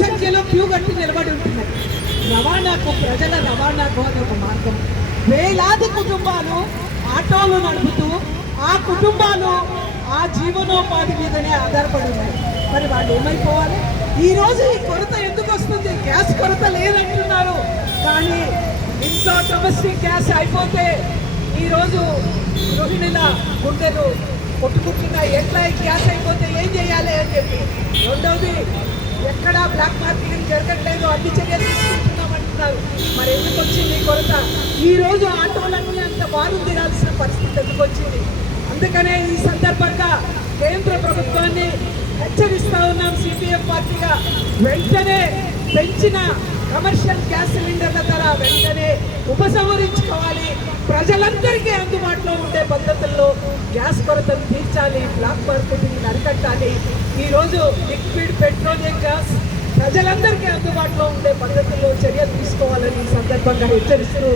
సంఖ్యలో క్యూ కట్టి నిలబడి ఉంటున్నాయి. ప్రజల రవాణాకు అది ఒక మార్గం. వేలాది కుటుంబాలు ఆటోలు నడుపుతూ ఆ కుటుంబాలు ఆ జీవనోపాధి మీదనే ఆధారపడి ఉన్నాయి. మరి వాళ్ళు ఏమైపోవాలి? ఈరోజు ఈ కొరత ఎందుకు వస్తుంది? గ్యాస్ కొరత లేదంటున్నారు, కానీ ఇంట్లో డొమెస్టిక్ గ్యాస్ అయిపోతే ఈరోజు గృహిణుల గుండెలు కొట్టుకుంటున్నాయి. ఎట్లా గ్యాస్ అయిపోతే ఏం చేయాలి అని చెప్పి. రెండవది, ఎక్కడా బ్లాక్ మార్కెటింగ్ జరగట్లేదు, అన్ని చర్యలు తీసుకుంటున్నాం అంటున్నారు. మరి ఎందుకు వచ్చింది కొరత? ఈరోజు ఆటోలన్నీ అంత భారం తీరాల్సిన పరిస్థితి ఎందుకు వచ్చింది? అందుకనే ఈ సందర్భంగా కేంద్ర ప్రభుత్వాన్ని హెచ్చరిస్తా ఉన్నాం. సిపిఎం పార్టీగా వెంటనే పెంచిన కమర్షియల్ గ్యాస్ సిలిండర్ల ధర వెంటనే ఉపసంహరించుకోవాలి. ప్రజలందరికీ అందుబాటులో ఉండే పద్ధతుల్లో గ్యాస్ కొరతను తీర్చాలి, బ్లాక్ మార్కెటింగ్ అరికట్టాలి. ఈరోజు లిక్విడ్ పెట్రోలియం గ్యాస్ ప్రజలందరికీ అందుబాటులో ఉండే పద్ధతుల్లో చర్యలు తీసుకోవాలని ఈ సందర్భంగా హెచ్చరిస్తూ